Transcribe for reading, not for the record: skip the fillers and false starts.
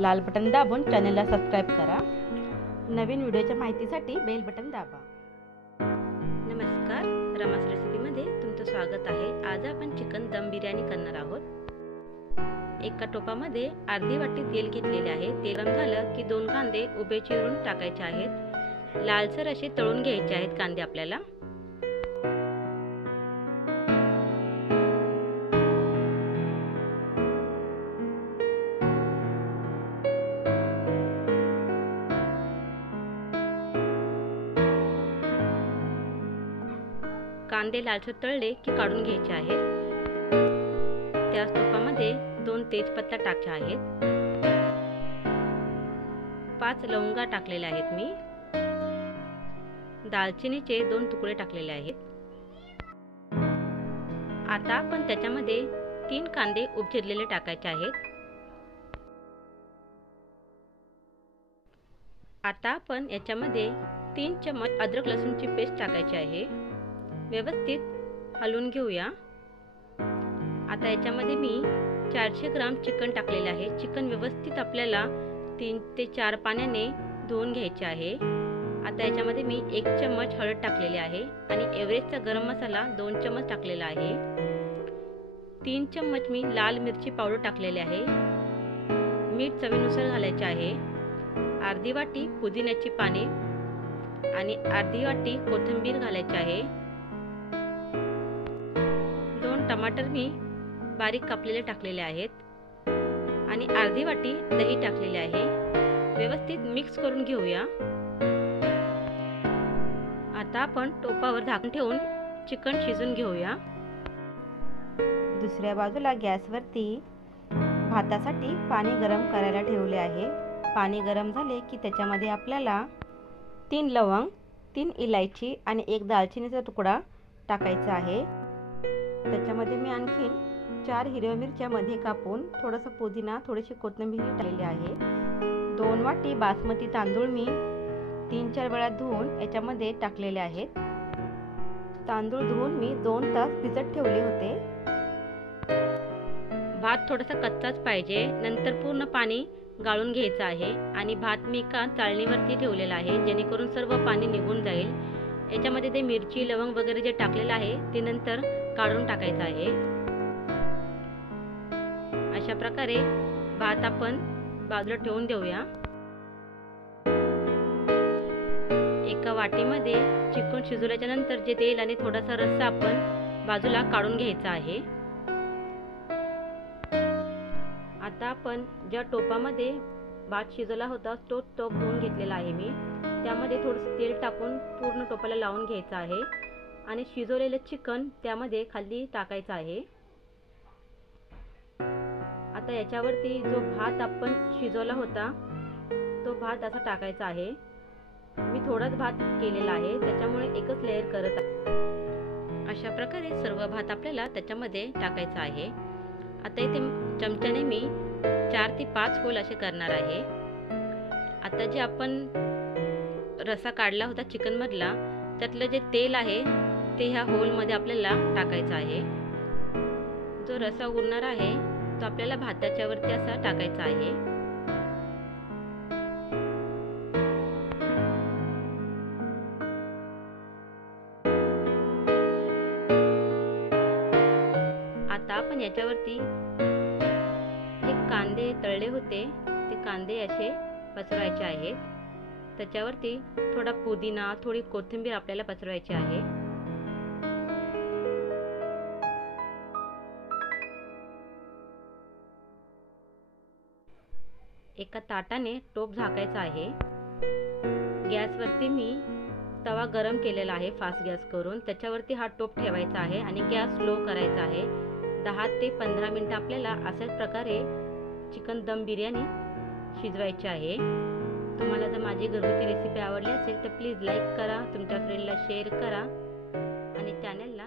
लाल बटन दाबून चॅनलला सबस्क्राईब करा। नवीन व्हिडिओच्या माहितीसाठी बेल बटन दाबा। नमस्कार, रमास रेसिपीमध्ये तुमचं स्वागत आहे। आज आपण चिकन दम बिर्याणी करणार आहोत। एका टोपामध्ये अर्धी वाटी तेल घेतलेले आहे। तेल गरम झालं की 2 कांदे उभे चिरून टाकायचे आहेत। लालसर असे तळून घ्यायचे आहेत कांदे आपल्याला। कांदे लालसर तळले की काढून घ्यायचे आहेत। त्याच टोपामध्ये 2 तेजपत्ता टाकायचे आहेत। 5 लवंगा टाकलेल्या आहेत मी। दालचिनीचे 2 तुकडे टाकलेले आहेत। आता आपण त्याच्यामध्ये 3 कांदे उभे चिरलेले टाकायचे आहेत। आता आपण याच्यामध्ये 3 चमच अद्रक लसूणची पेस्ट टाकायची आहे। व्यवस्थित हलवून घेऊया। आता याच्यामध्ये मी 400 ग्राम चिकन टाकलेले आहे। चिकन व्यवस्थित आपल्याला 3 ते 4 पाण्याने धुवून घ्यायचे आहे। आता याच्यामध्ये मी 1 चमच हळद टाकलेली आहे आणि एव्हरेस्टचा गरम मसाला 2 चमच टाकलेला आहे। 3 चमच मी लाल मिरची पावडर टाकलेली आहे। मीठ चवीनुसार घालायचे आहे। अर्धी वाटी पुदिन्याची पाने आणि अर्धी वाटी कोथिंबीर घालायची आहे। 2 टमाटर मी बारीक कापलेले टाकलेले आहेत आणि अर्धी वाटी दही टाकलेले आहे। व्यवस्थित मिक्स करून घेऊया। आता आपण टोपावर झाकण ठेवून चिकन शिजून घेऊया। दुसऱ्या बाजूला गॅसवरती भातासाठी पाणी गरम करायला ठेवले आहे। पाणी गरम झाले की त्याच्यामध्ये आपल्याला 3 लवंग, 3 इलायची आणि 1 दालचिनीचा तुकडा टाकायचा आहे। त्याच्यामध्ये मी आणखीन 4 हिरव्या मिरच्या मध्ये कापून थोडासा पुदिना, थोडीशी कोथिंबीर टाकलेली आहे। 2 वाटी बासमती तांदूळ मी 3-4 वेळा धुवून याच्यामध्ये टाकलेले आहेत। तांदूळ धुवून मी 2 तास भिजत ठेवले होते। भात थोडासा कच्चाच पाहिजे, नंतर पूर्ण पाणी गाळून घ्यायचं आहे आणि भात मी एका चाळणीवरती ठेवलेला आहे जेणेकरून सर्व पाणी निघून जाईल। याच्यामध्ये ते मिरची, लवंग वगैरे जे टाकलेलं आहे ते नंतर काढून टाकायचं आहे। अशा प्रकारे भात आपण बाजूला ठेवून देऊया। एका वाटीमध्ये चिकन शिजवल्याच्या नंतर जे तेल आणि थोडासा रस्सा आपण बाजूला काढून घ्यायचा आहे। आता आपण ज्या टोपामध्ये भात शिजवला होता तो टोप धुवून घेतलेला आहे मी। त्यामध्ये थोडंसं तेल टाकून पूर्ण टोपाला लावून घ्यायचं आहे आणि शिजवलेलं चिकन त्यामध्ये खाली टाकायचं आहे। आता याच्यावरती जो भात आपण शिजवला होता तो भात असा टाकायचा आहे। मी थोडाच भात केलेला आहे त्याच्यामुळे एकच लेयर करत आहे। अशा प्रकारे सर्व भात आपल्याला त्याच्यामध्ये टाकायचा आहे। आता इथे चमच्याने मी 4 ते 5 होल असे करणार आहे। आता जे आपण रसा काढला होता चिकन मधला त्यातलं जे तेल आहे ते ह्या होल मध्ये आपल्याला टाकायचं आहे। जो रसा उरणार आहे तो आपल्याला भाताच्या वरती असा टाकायचा आहे। आता आपण याच्यावरती जे कांदे तळले होते ते कांदे असे पसरवायचे आहेत। त्याच्यावरती थोडा पुदिना, थोडी कोथिंबीर आपल्याला पसरवायची आहे। एका ताटाने टोप झाकायचा आहे। गॅसवरती मी तवा गरम केलेला आहे फास्ट गॅस करून। त्याच्यावरती हा टोप ठेवायचा आहे आणि गॅस स्लो करायचा आहे। 10 ते 15 मिनिटं आपल्याला अशाच प्रकारे चिकन दम बिर्याणी शिजवायची आहे। तुम्हाला जर माझी घरगुती रेसिपी आवडली असेल तर प्लीज लाईक करा, तुमच्या फ्रेंडला शेअर करा आणि चॅनलला